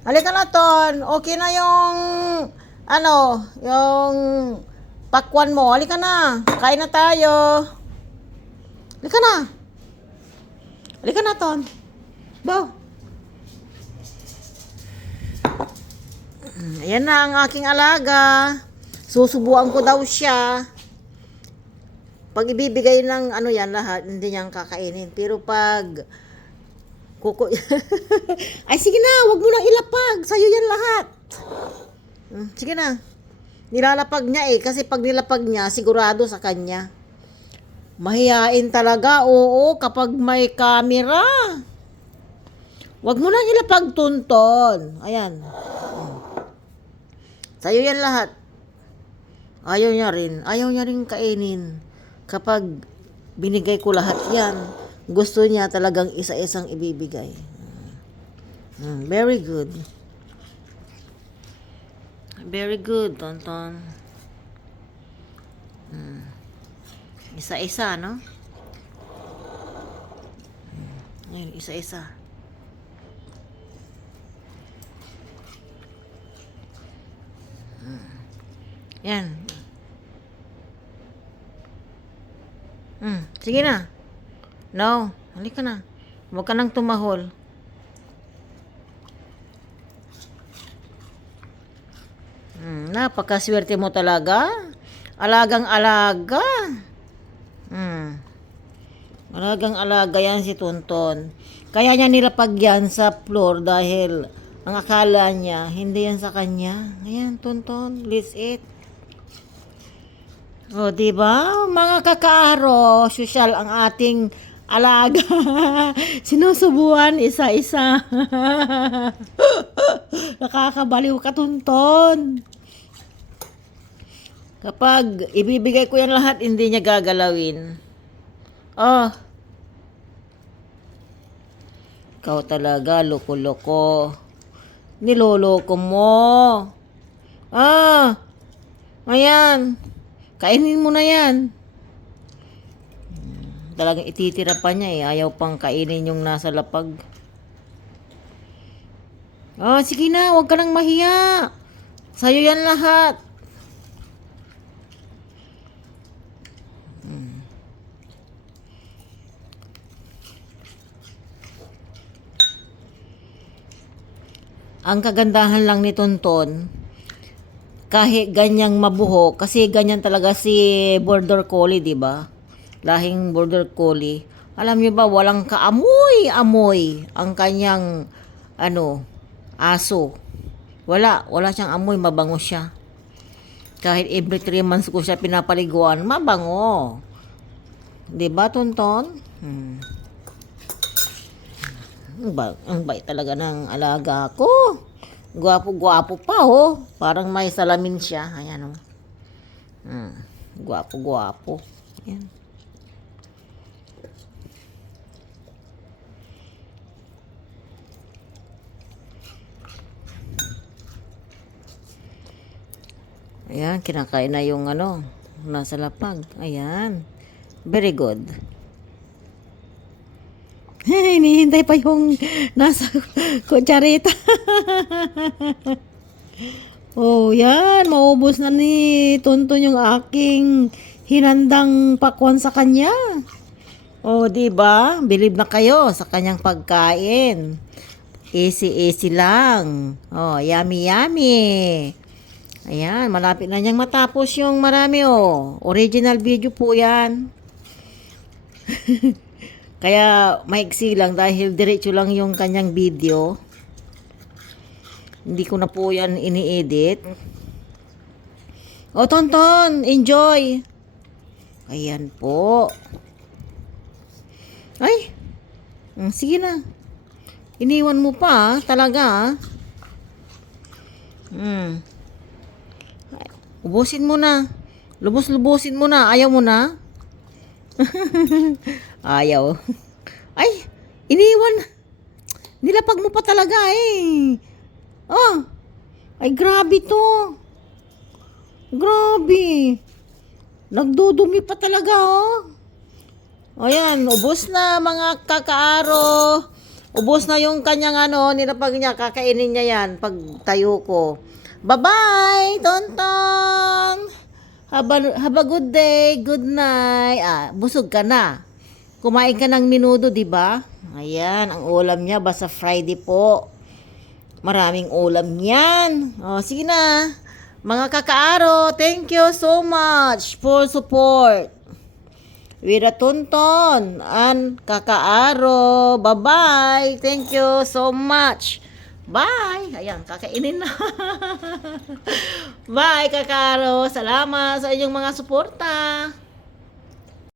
Halika na, Ton. Okay na yung, yung pakwan mo. Halika na. Kain na tayo. Halika na. Halika na, Ton. Bo. Ayan na ang aking alaga. Susubuan ko daw siya. Pag ibibigay ng yan lahat, hindi niyang kakainin. Pero pag ay sige na, wag mo nang ilapag. Sa'yo yan lahat. Sige na. Nilalapag niya kasi pag nilapag niya, sigurado sa kanya. Mahihain talaga, oo, kapag may camera. Wag mo nang ilapag, Tonton. Ayan. Sa'yo yan lahat. Ayaw niya rin kainin. Kapag binigay ko lahat yan, gusto niya talagang isa-isang ibibigay. Very good. Very good, Tonton. Isa-isa, no? Ayan, isa-isa. Yan. Sige na. No, halika na. Huwag ka nang tumahol. Napakaswerte mo talaga. Alagang-alaga. Alagang-alaga yan si Tonton. Kaya niya nilapag yan sa floor dahil ang akala niya, hindi yan sa kanya. Ayan, Tonton, let's eat. O, diba? Mga kakaaro, sosyal ang ating alaga. Sinusubuan isa-isa. Nakakabaliw ka, Tonton. Kapag ibibigay ko yan lahat, hindi niya gagalawin. Oh. Ikaw talaga, loko-loko. Niloloko mo. Ayan. Kainin mo na yan. Talagang ititira pa niya Ayaw pang kainin yung nasa lapag. Sige na. Huwag ka nang mahiya. Sa'yo yan lahat. Ang kagandahan lang ni Tonton, kahit ganyang mabuho, kasi ganyan talaga si Border Collie, di ba? Lahing Border Collie. Alam niyo ba, walang kaamoy-amoy ang kanyang aso. Wala siyang amoy, mabango siya. Kahit every 3 months ko siya pinapaliguan, mabango. Di ba, Tonton? Ang bait talaga ng alaga ko. Gwapo-gwapo pa, Parang may salamin siya. Ayan, Gwapo-gwapo. Ayan. Ayan, kinakain na yung nasa lapag. Ayan. Very good. Hinihintay pa yung nasa kutsarita. Yan. Maubos na ni Tonton yung aking hinandang pakwan sa kanya. Diba? Believe na kayo sa kanyang pagkain. Easy lang. Yummy. Ayan, malapit na niyang matapos yung marami, Original video po yan. Kaya maiksi lang dahil diretso lang yung kanyang video. Hindi ko na po yan ini-edit. Tonton, enjoy. Ayan po. Ay, sige na. Iniwan mo pa, talaga. Ubusin mo na. Lubos-lubusin mo na. Ayaw mo na? Ayaw. Ay, iniwan. Nilapag mo pa talaga Ay, grabe to. Grabe. Nagdudumi pa talaga, Ayan, ubos na mga kakaaro. Ubos na yung kanyang nilapag niya. Kakainin niya yan pag tayo ko. Bye-bye, Tonton! Have a good day, good night. Busog ka na. Kumain ka ng menudo, di ba? Ayan, ang ulam niya, basta Friday po. Maraming ulam yan. Sige na. Mga kakaaro, thank you so much for support. Wira Tonton and Kakaaro. Bye-bye. Thank you so much. Bye. Ayan, kakainin na. Bye, Kakaaro. Salamat sa inyong mga suporta.